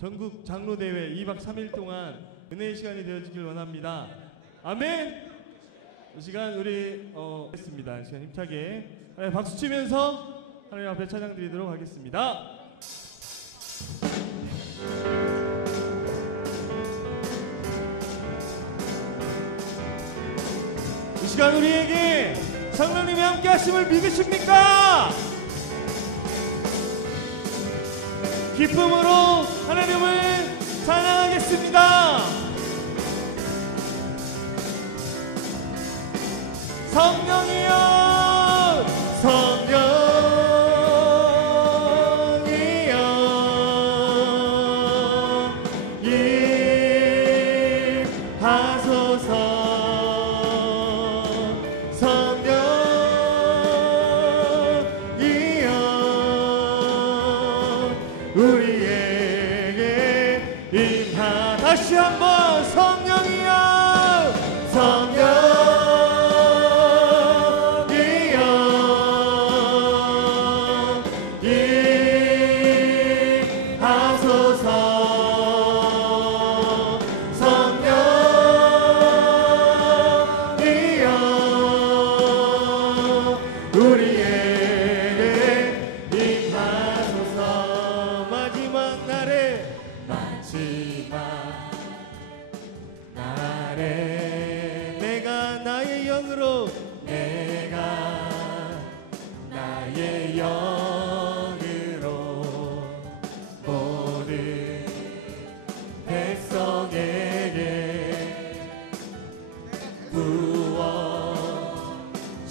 전국 장로 대회 2박 3일 동안 은혜의 시간이 되어지길 원합니다. 아멘. 이 시간 우리 어 했습니다. 이 시간 힘차게 하나님 박수 치면서 하나님 앞에 찬양 드리도록 하겠습니다. 이 시간 우리에게 성령님이 함께 하심을 믿으십니까? 기쁨으로 하나님을 찬양하겠습니다. 성령이여,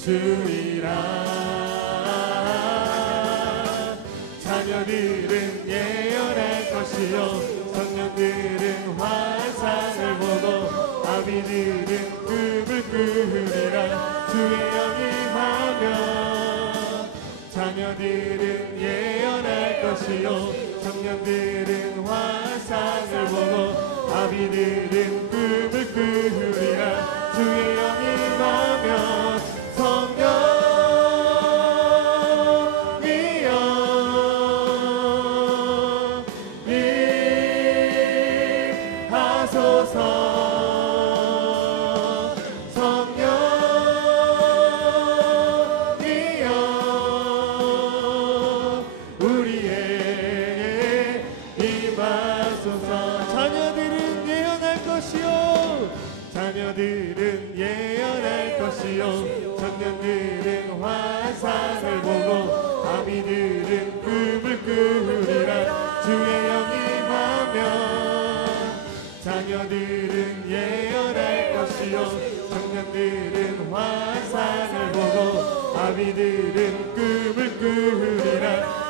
주리라. 자녀들은 예언할 것이요. 청년들은 환상을 보고 아비들은 꿈을 꾸리라. 주의 영이 하며 자녀들은 예언할 것이요. 청년들은 환상을 보고 아비들은 꿈을 꾸리라. 주의 영이 하며 자녀들은 예언할 것이요. 청년들은 환상을 보고 아비들은 꿈을 꾸리라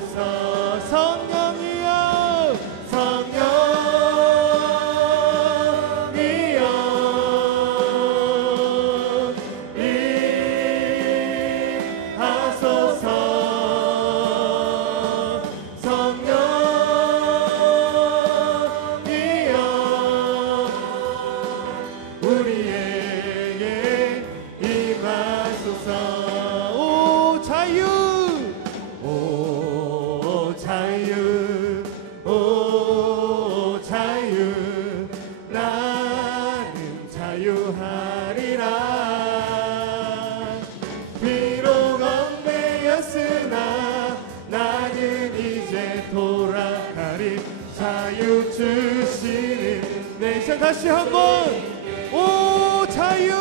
soul. 다시 한번. 오 자유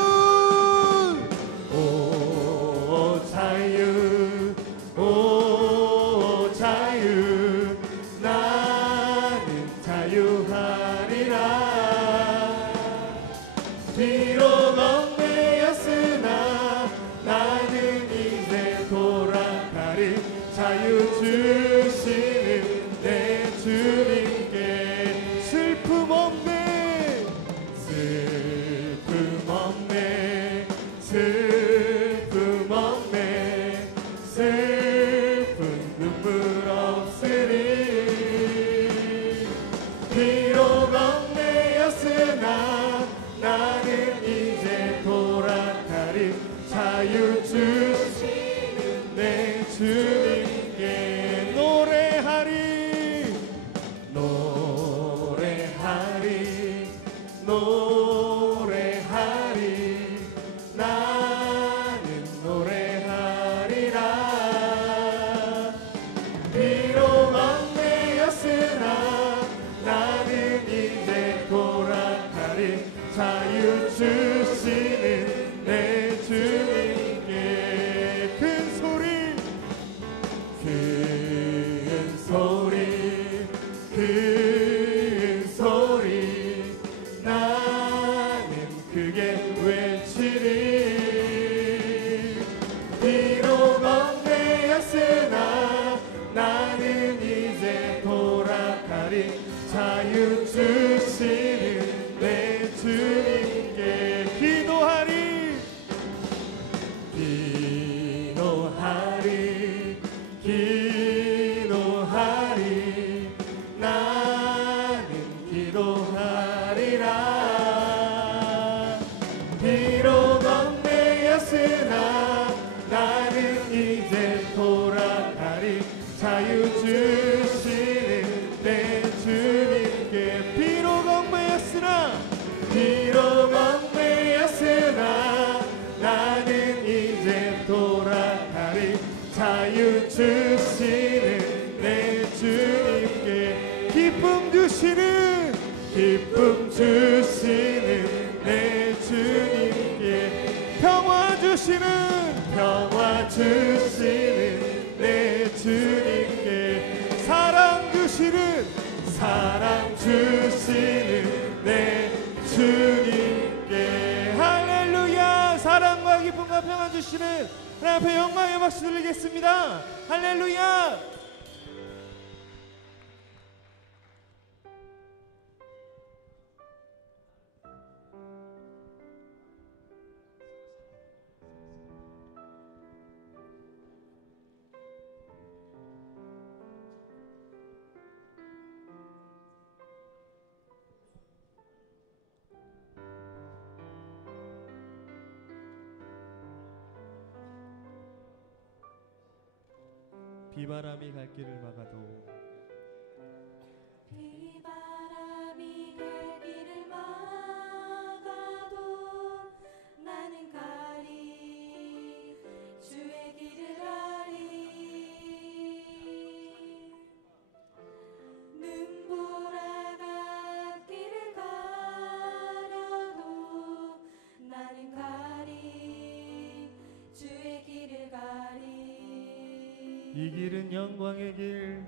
to 평안 주시는 하나님 앞에 영광의 박수 드리겠습니다. 할렐루야! 비바람이 갈 길을 막아도 영광의 길.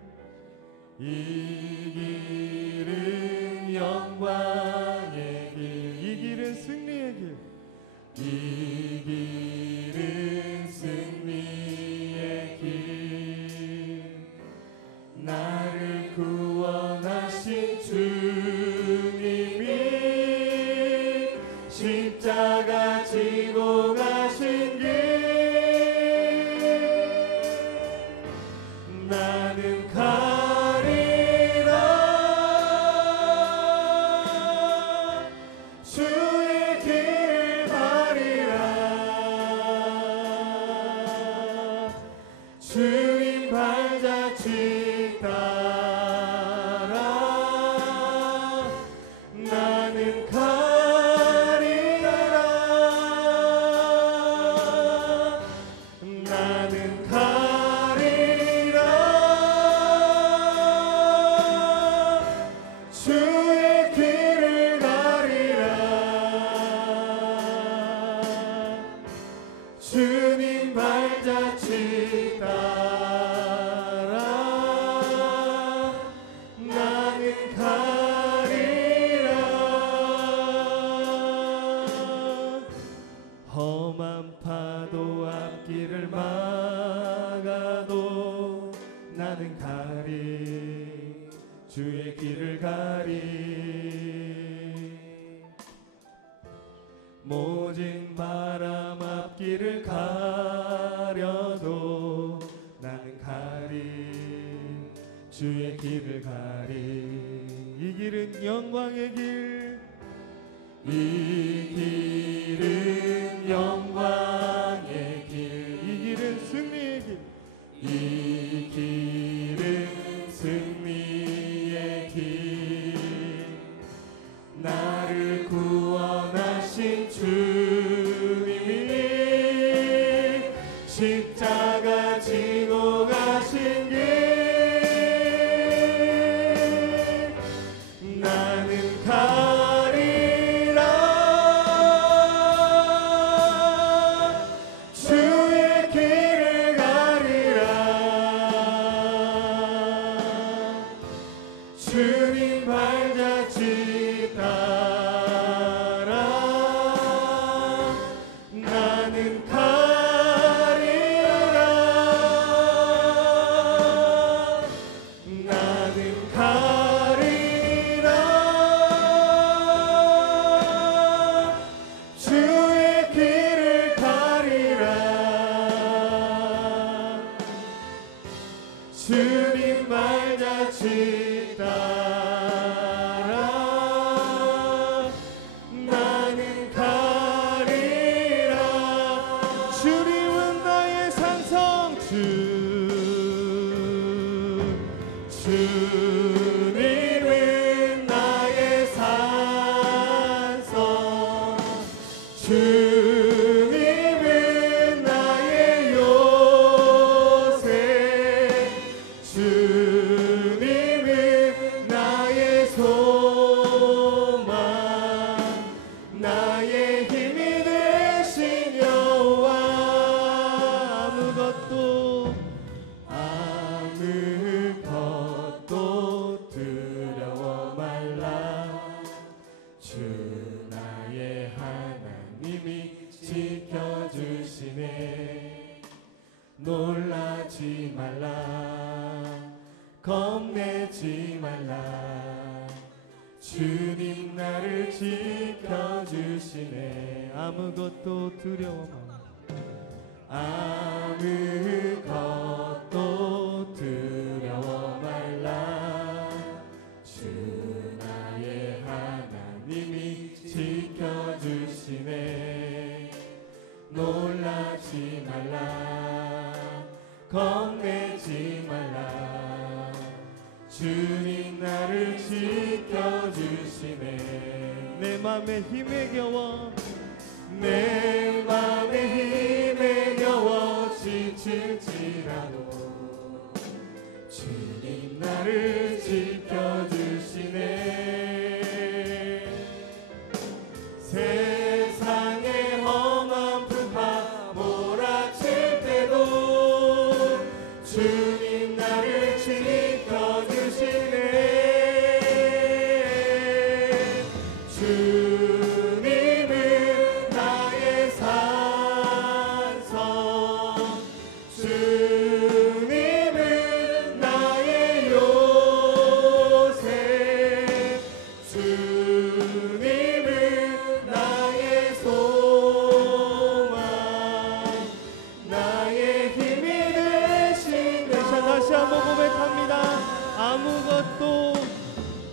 것도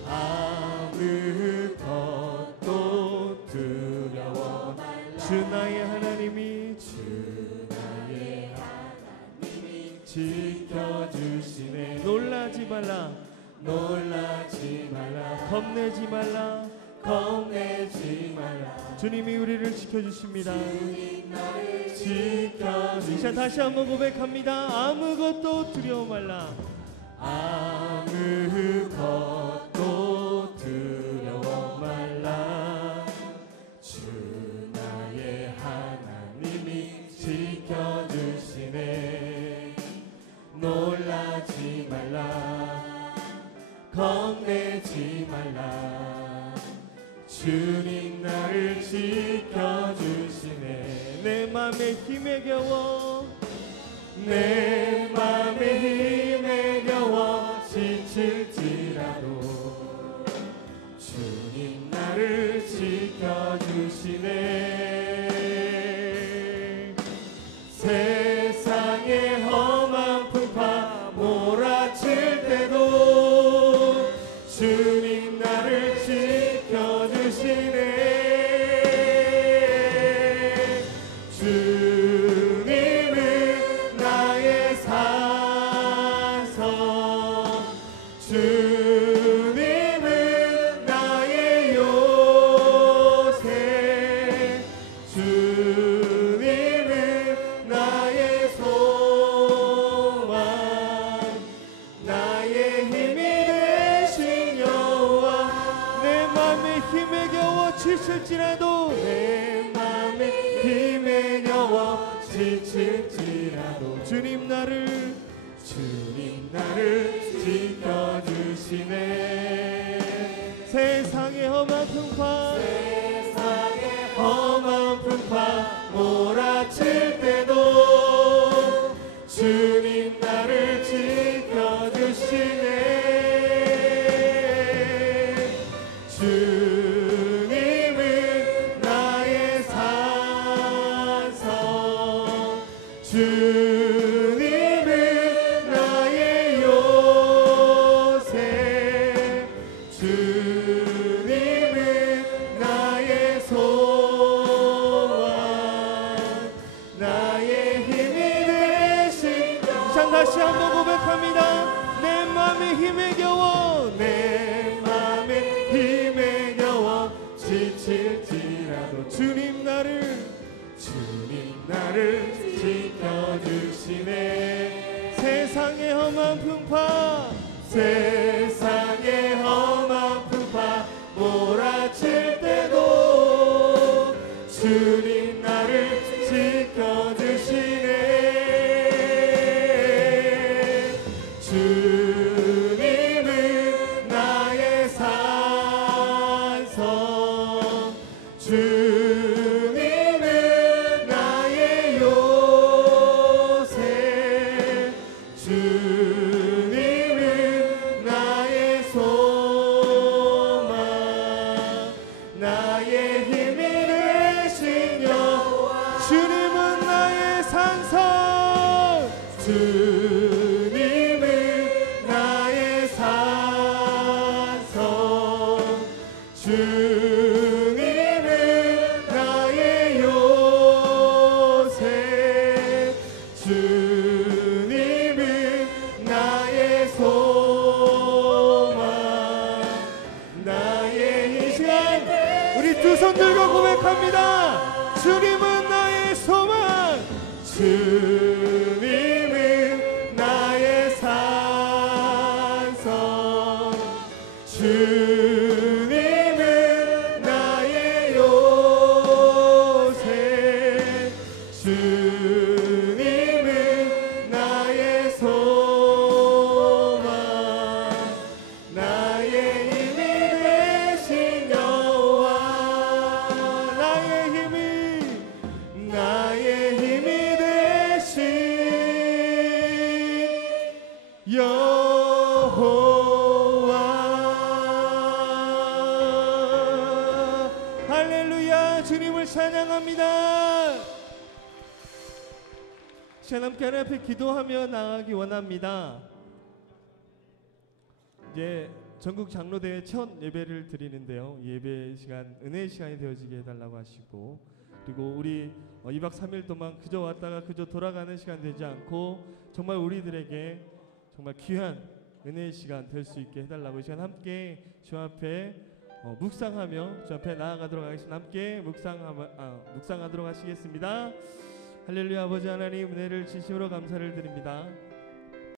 아무 것도 두려워. 주 나의 하나님이 주 나의 하나님이 지켜주시네. 놀라지 말라. 놀라지 말라. 겁내지 말라. 겁내지 말라. 주님이 우리를 지켜주십니다. 주님 나를 지켜주시네 다시 한번 고백합니다. 아무것도 두려워 말라. 아무것 지칠지라도 내 맘에 힘에 겨워 지칠지라도. 주님 나를 주님 나를 지켜주시네. 세상의 험한 풍파 산성 주 찬양합니다. 시간 함께 하나님 앞에 기도하며 나가기 원합니다. 이제 전국 장로대회 첫 예배를 드리는데요. 예배 시간 은혜의 시간이 되어지게 해달라고 하시고 그리고 우리 어, 2박 3일 동안 그저 왔다가 그저 돌아가는 시간 되지 않고 정말 우리들에게 정말 귀한 은혜의 시간 될 수 있게 해달라고 이 시간 함께 주 앞에 어, 묵상하며 주 앞에 나아가도록 하겠습니다. 함께 묵상하, 아, 묵상하도록 하시겠습니다. 할렐루야 아버지 하나님 은혜를 진심으로 감사를 드립니다.